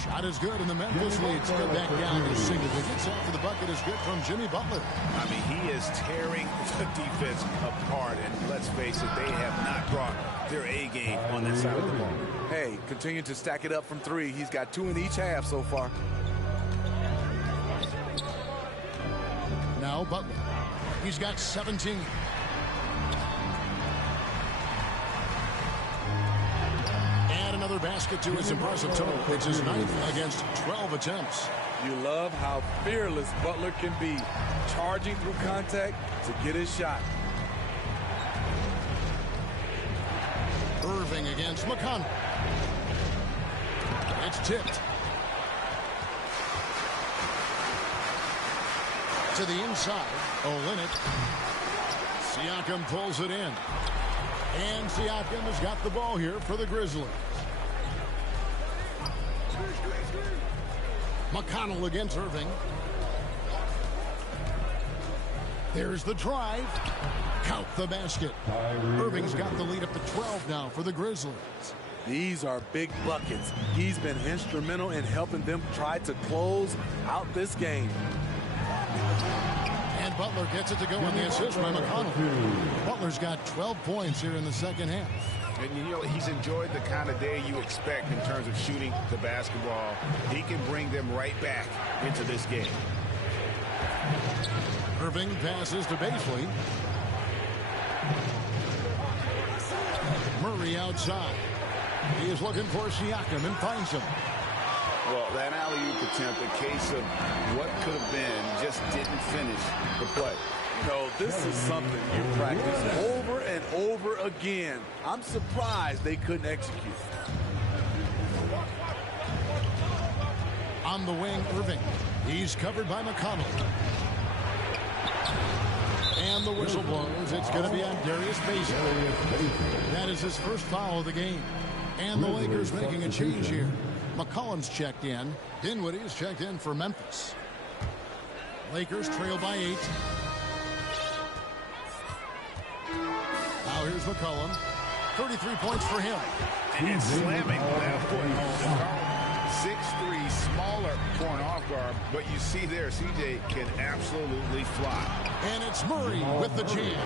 Shot is good, and the Memphis leads go back down to single digits. After the bucket is good from Jimmy Butler. I mean, he is tearing the defense apart, and let's face it, they have not brought their A game on that side of the ball. Hey, continue to stack it up from 3. He's got 2 in each half so far. Now Butler. He's got 17. And another basket to his impressive total. It's his 9th against 12 attempts. You love how fearless Butler can be, charging through contact to get his shot. Irving against McConnell. It's tipped. To the inside. Olynyk. Siakam pulls it in. And Siakam has got the ball here for the Grizzlies. McConnell against Irving. There's the drive. Count the basket. Irving's got the lead up to 12 now for the Grizzlies. These are big buckets. He's been instrumental in helping them try to close out this game. And Butler gets it to go on the assist by McConnell. Butler's got 12 points here in the second half. And, you know, he's enjoyed the kind of day you expect in terms of shooting the basketball. He can bring them right back into this game. Irving passes to Beasley. Murray outside. He is looking for Siakam and finds him. Well, that alley-oop attempt, a case of what could have been, just didn't finish the play. You know, this is something you practice over and over again. I'm surprised they couldn't execute. On the wing, Irving. He's covered by McConnell. And the whistle blows. It's going to be on Darius Bazley. That is his first foul of the game. And the Lakers making a change here. McCollum's checked in. Dinwiddie's checked in for Memphis. Lakers trail by 8. Now here's McCollum. 33 points for him. And slamming that foot home. 6'3", smaller for an off guard, but you see there, CJ can absolutely fly. And it's Murray with the jam.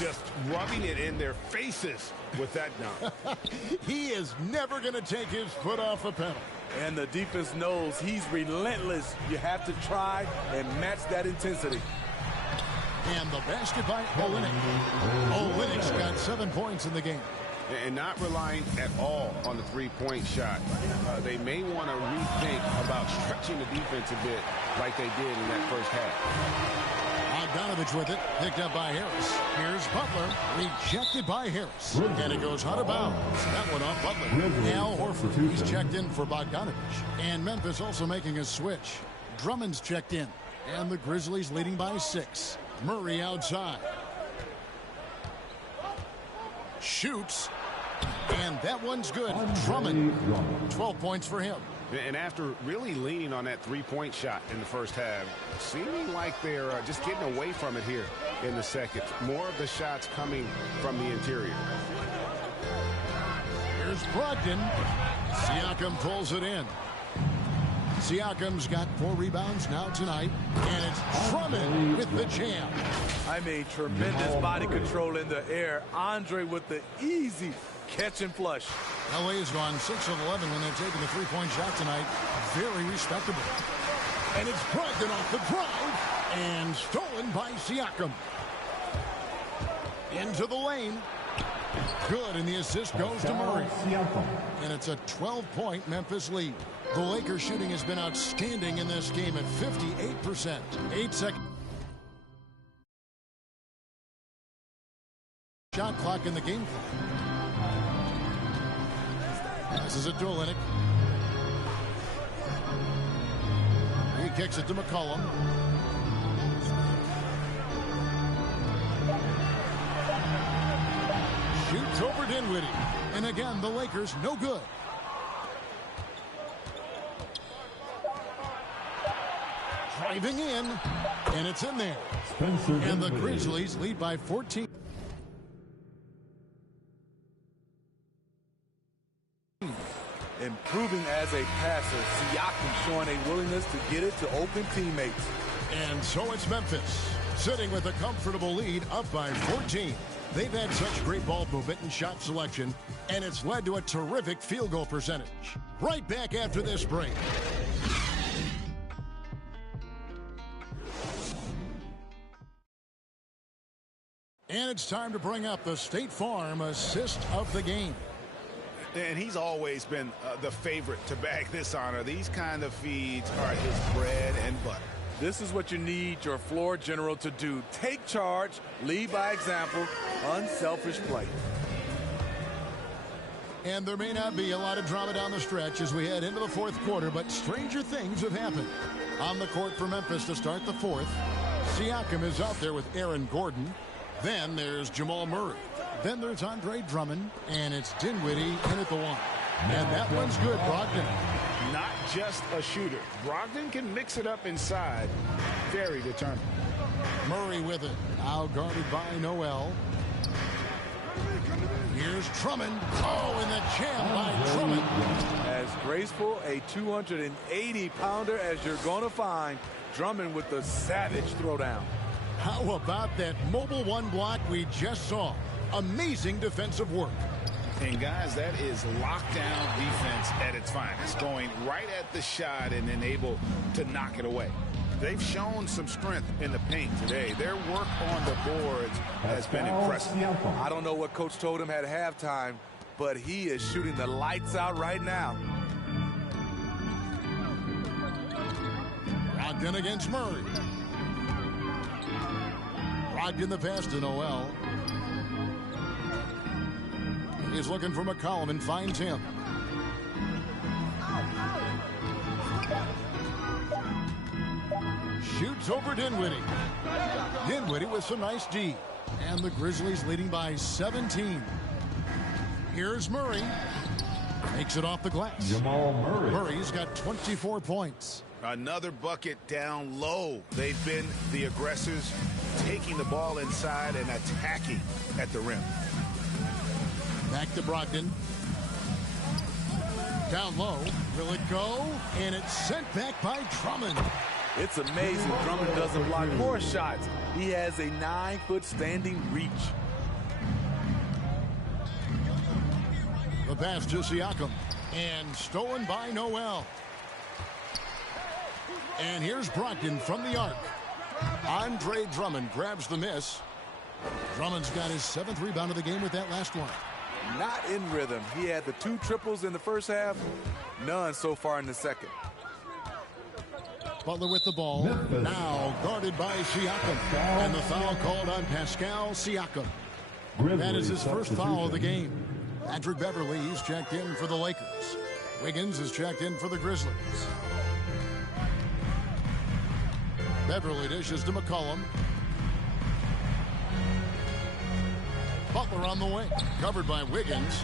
Just rubbing it in their faces with that dunk. He is never going to take his foot off the pedal. And the defense knows he's relentless. You have to try and match that intensity. And the basket by Olynyk. Olynyk's got 7 points in the game. And not relying at all on the three-point shot. They may want to rethink about stretching the defense a bit like they did in that first half. Bogdanovich with it, picked up by Harris. Here's Butler, rejected by Harris. And it goes out of bounds. That one off Butler. Al Horford, he's checked in for Bogdanovich. And Memphis also making a switch. Drummond's checked in. And the Grizzlies leading by 6. Murray outside. Shoots. And that one's good. Drummond, 12 points for him. And after really leaning on that three-point shot in the first half, seeming like they're just getting away from it here in the second. More of the shots coming from the interior. Here's Brogdon. Siakam pulls it in. Siakam's got 4 rebounds now tonight, and it's Drummond with the jam. I mean, tremendous body control in the air. Andre with the easy catch and flush. LA has gone 6 of 11 when they've taken the 3-point shot tonight. Very respectable. And it's Brogdon off the drive and stolen by Siakam. Into the lane. Good, and the assist goes to Murray. And it's a 12-point Memphis lead. The Lakers shooting has been outstanding in this game at 58%. 8 seconds. Shot clock in the game clock. Passes it to Olynyk. He kicks it to McCollum. Shoots over Dinwiddie. And again, the Lakers no good. Driving in. And it's in there. And the Grizzlies lead by 14. Improving as a passer, Siakam showing a willingness to get it to open teammates. And so it's Memphis, sitting with a comfortable lead up by 14. They've had such great ball movement and shot selection, and it's led to a terrific field goal percentage. Right back after this break. And it's time to bring up the State Farm assist of the game. And he's always been the favorite to bag this honor. These kind of feeds are his bread and butter. This is what you need your floor general to do. Take charge, lead by example, unselfish play. And there may not be a lot of drama down the stretch as we head into the fourth quarter, but stranger things have happened. On the court for Memphis to start the fourth, Siakam is out there with Aaron Gordon. Then there's Jamal Murray. Then there's Andre Drummond, and it's Dinwiddie in at the 1. And that one's good, Brogdon. Not just a shooter. Brogdon can mix it up inside. Very determined. Murray with it. Now guarded by Noel. Here's Drummond. Oh, and the jam by Drummond. As graceful a 280-pounder as you're going to find. Drummond with the savage throwdown. How about that mobile 1 block we just saw? Amazing defensive work. And guys, that is lockdown defense at its finest. Going right at the shot and then able to knock it away. They've shown some strength in the paint today. Their work on the boards has been impressive. I don't know what coach told him at halftime, but he is shooting the lights out right now. Brogdon against Murray. Brogdon the pass to Noel. He's looking for McCollum and finds him. Shoots over Dinwiddie. Dinwiddie with some nice D. And the Grizzlies leading by 17. Here's Murray. Takes it off the glass. Jamal Murray. Murray's got 24 points. Another bucket down low. They've been the aggressors, taking the ball inside and attacking at the rim. Back to Brogdon. Down low. Will it go? And it's sent back by Drummond. It's amazing Drummond doesn't block more shots. He has a 9-foot standing reach. The pass to Siakam. And stolen by Noel. And here's Brogdon from the arc. Andre Drummond grabs the miss. Drummond's got his 7th rebound of the game with that last one. Not in rhythm. He had the 2 triples in the first half, none so far in the second. Butler with the ball. Now guarded by Siakam. And the foul called on Pascal Siakam. That is his first foul of the game. Patrick Beverley is checked in for the Lakers. Wiggins is checked in for the Grizzlies. Beverley dishes to McCollum. Butler on the wing. Covered by Wiggins.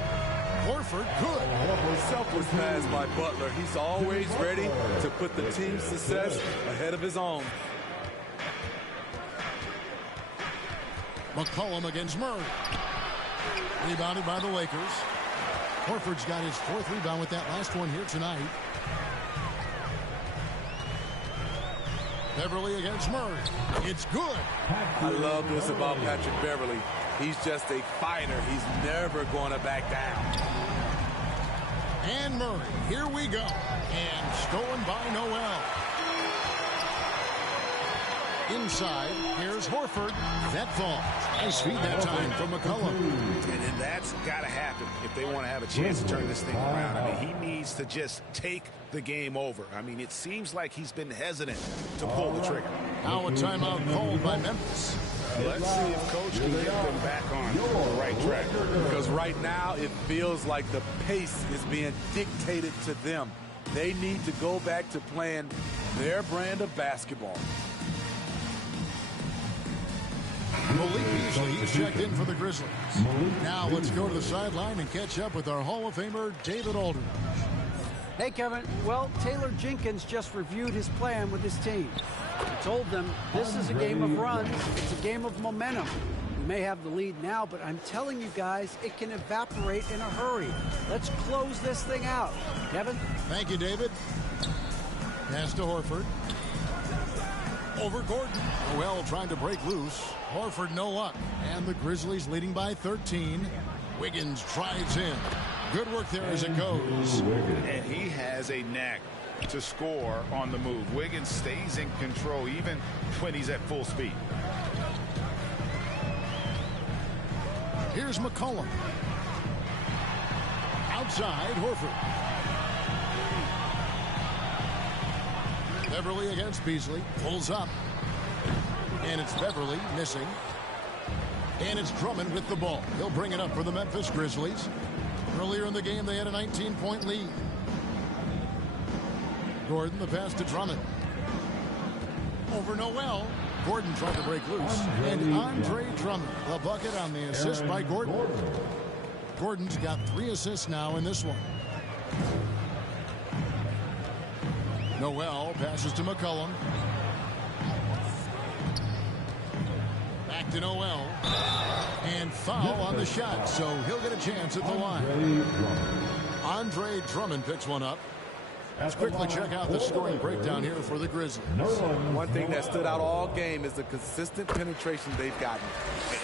Horford, good. Selfless pass by Butler. He's always ready to put the team's success ahead of his own. McCollum against Murray. Rebounded by the Lakers. Horford's got his 4th rebound with that last one here tonight. Beverly against Murray. It's good. I love this about Patrick Beverly. He's just a fighter. He's never going to back down. And Murray, here we go. And stolen by Noel. Inside, here's Horford. That falls. Nice feed that time from McCollum. And that's got to happen if they want to have a chance to turn this thing around. I mean, he needs to just take the game over. I mean, it seems like he's been hesitant to pull the trigger. Now a timeout called by Memphis. Let's see if Coach can get them back on the right track. Because right now it feels like the pace is being dictated to them. They need to go back to playing their brand of basketball. Malik Beasley is checked in for the Grizzlies. Now let's go to the sideline and catch up with our Hall of Famer, David Aldridge. Hey, Kevin. Well, Taylor Jenkins just reviewed his plan with his team. He told them this is a game of runs. It's a game of momentum. We may have the lead now, but I'm telling you guys, it can evaporate in a hurry. Let's close this thing out. Kevin? Thank you, David. Pass to Horford. Over Gordon. Noel trying to break loose. Horford no luck. And the Grizzlies leading by 13. Wiggins drives in. Good work there as it goes. And he has a knack to score on the move. Wiggins stays in control even when he's at full speed. Here's McCollum. Outside, Horford. Beverly against Beasley. Pulls up. And it's Beverly missing. And it's Drummond with the ball. He'll bring it up for the Memphis Grizzlies. Earlier in the game, they had a 19-point lead. Gordon, the pass to Drummond. Over Noel. Gordon tried to break loose. And Andre Drummond, the bucket on the assist by Gordon. Gordon's got 3 assists now in this one. Noel passes to McCollum. Back to Noel. And foul on the shot, so he'll get a chance at the line. Andre Drummond picks one up. Let's quickly check out the scoring breakdown here for the Grizzlies. One thing that stood out all game is the consistent penetration they've gotten.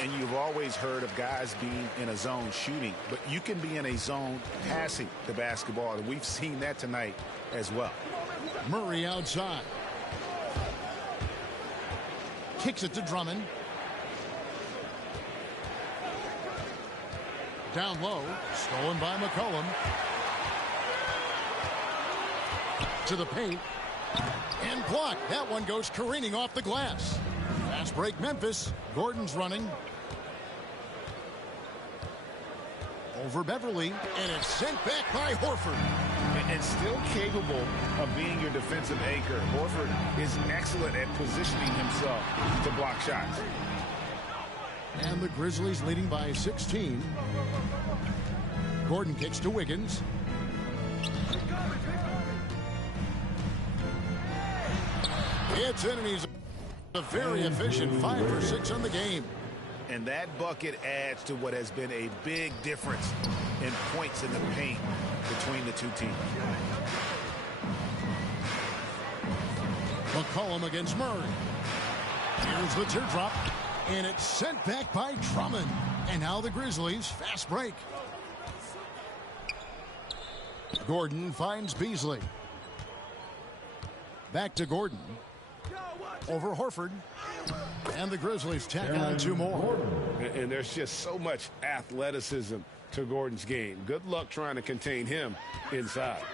And you've always heard of guys being in a zone shooting, but you can be in a zone passing the basketball, and we've seen that tonight as well. Murray outside. Kicks it to Drummond. Down low. Stolen by McCollum. To the paint. And blocked. That one goes careening off the glass. Fast break Memphis. Gordon's running. Over Beverly. And it's sent back by Horford. And still capable of being your defensive anchor. Horford is excellent at positioning himself to block shots. And the Grizzlies leading by 16. Gordon kicks to Wiggins. It's in, and he's a very efficient 5 for 6 on the game. And that bucket adds to what has been a big difference in points in the paint between the two teams. McCollum against Murray. Here's the teardrop. And it's sent back by Drummond. And now the Grizzlies fast break. Gordon finds Beasley. Back to Gordon. Over Horford. And the Grizzlies tack on 2 more. And there's just so much athleticism to Gordon's game. Good luck trying to contain him inside.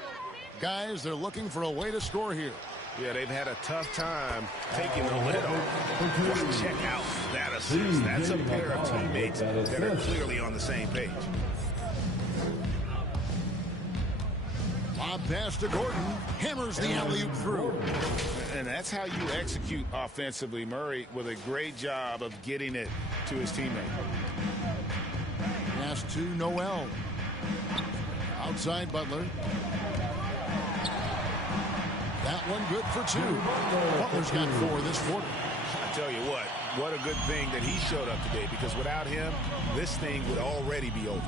Guys, they're looking for a way to score here. Yeah, they've had a tough time taking the lid off. Check out that assist. That's a pair of teammates that are clearly on the same page. Lob pass to Gordon. Hammers the alley-oop through. And that's how you execute offensively. Murray with a great job of getting it to his teammate. Pass to Noel. Outside Butler. That one good for 2. Butler's got 4 this quarter. I tell you what a good thing that he showed up today, because without him, this thing would already be over.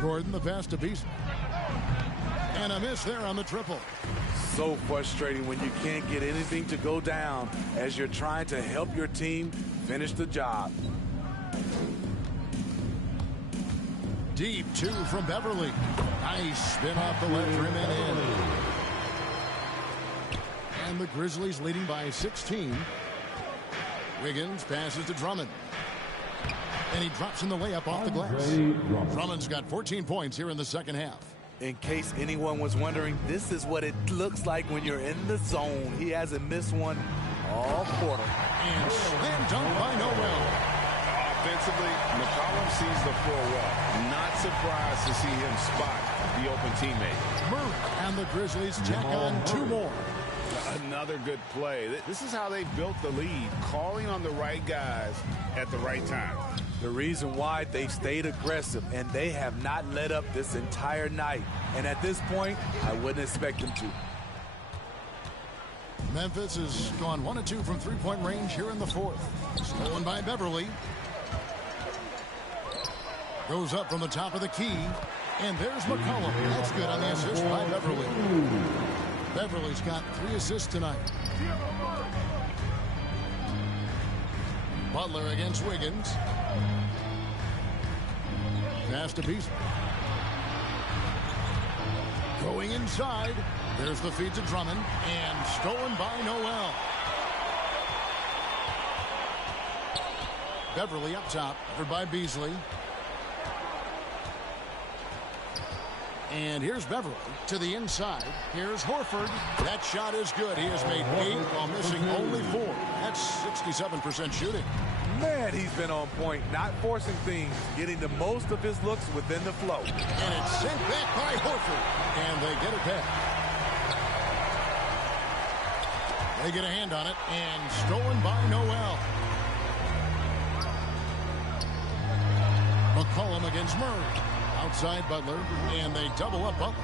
Gordon, the pass to Beasley. And a miss there on the triple. So frustrating when you can't get anything to go down as you're trying to help your team finish the job. Deep two from Beverly. Nice spin off the left rim and in. And the Grizzlies leading by 16. Wiggins passes to Drummond. And he drops in the layup off the glass. Drummond's got 14 points here in the second half. In case anyone was wondering, this is what it looks like when you're in the zone. He hasn't missed one all quarter. And slam dunk by Noel. Offensively, McCollum sees the floor well. Not surprised to see him spot the open teammate. Murray and the Grizzlies tack on 2 more. Another good play. This is how they built the lead, calling on the right guys at the right time. The reason why they stayed aggressive, and they have not let up this entire night. And at this point, I wouldn't expect them to. Memphis has gone 1 of 2 from three-point range here in the fourth. Stolen by Beverly. Goes up from the top of the key. And there's McCollum. That's good on the assist by Beverly. Beverly's got 3 assists tonight. Butler against Wiggins. Pass to Beasley. Going inside. There's the feed to Drummond. And stolen by Noel. Beverly up top. Covered by Beasley. And here's Beverly to the inside. Here's Horford. That shot is good. He has made 8 while missing only 4. That's 67% shooting. Man, he's been on point, not forcing things, getting the most of his looks within the flow. And it's sent back by Horford. And they get it back. They get a hand on it. And stolen by Noel. McCollum against Murray. Outside Butler, and they double up Butler.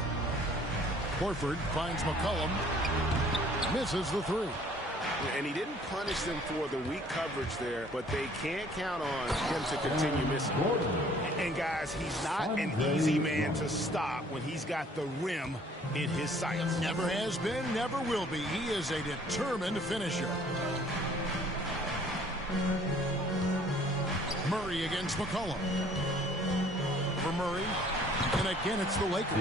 Horford finds McCollum, misses the 3. And he didn't punish them for the weak coverage there, but they can't count on him to continue missing. And guys, he's not an easy man to stop when he's got the rim in his sights. Never has been, never will be. He is a determined finisher. Murray against McCollum. For Murray, and again it's the Lakers.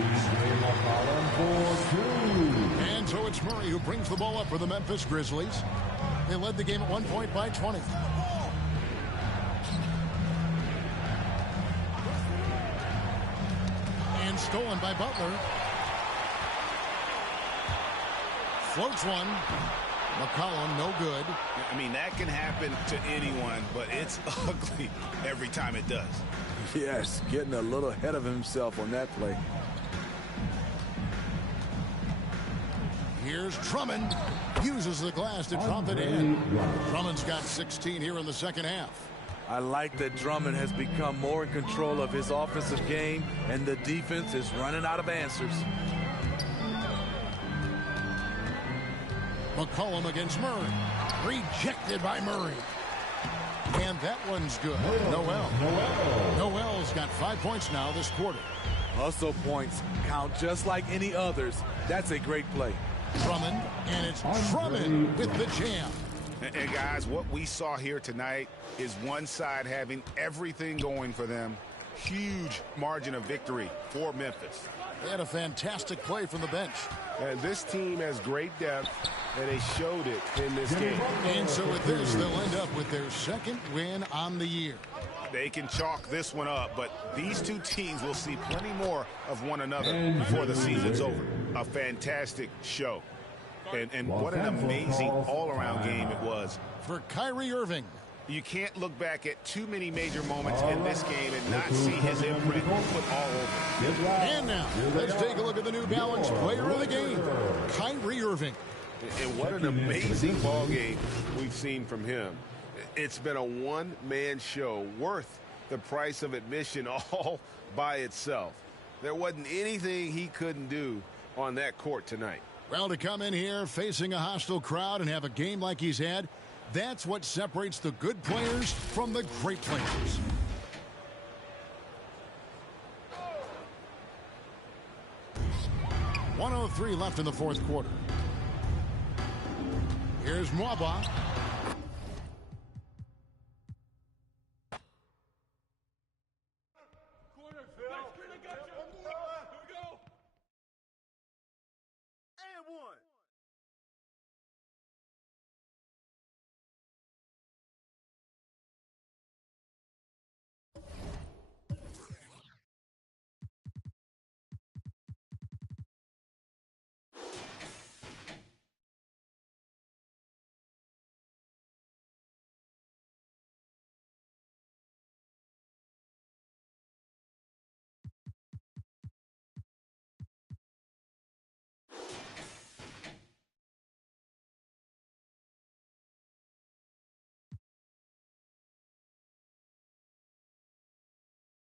And so it's Murray who brings the ball up for the Memphis Grizzlies. They led the game at 1 point by 20. And stolen by Butler. Floats one. McCollum, no good. I mean, that can happen to anyone, but it's ugly every time it does. Yes, getting a little ahead of himself on that play. Here's Drummond. Uses the glass to drop it in. Drummond's got 16 here in the second half. I like that Drummond has become more in control of his offensive game, and the defense is running out of answers. McCollum against Murray. Rejected by Murray. And that one's good. Noel's got 5 points now this quarter. Hustle points count just like any others. That's a great play. Drummond, and it's Drummond with the jam. And guys, what we saw here tonight is one side having everything going for them. Huge margin of victory for Memphis. They had a fantastic play from the bench. And this team has great depth, and they showed it in this game. And so with this, they'll end up with their second win on the year. They can chalk this one up, but these two teams will see plenty more of one another before the season's over. A fantastic show. And what an amazing all-around game it was. For Kyrie Irving. You can't look back at too many major moments in this game and not see his imprint put all over it. And now, let's take a look at the New Balance player of the game, Kyrie Irving. And what an amazing ball game we've seen from him. It's been a one-man show worth the price of admission all by itself. There wasn't anything he couldn't do on that court tonight. Well, to come in here facing a hostile crowd and have a game like he's had, that's what separates the good players from the great players. 1:03 left in the fourth quarter. Here's Mwaba.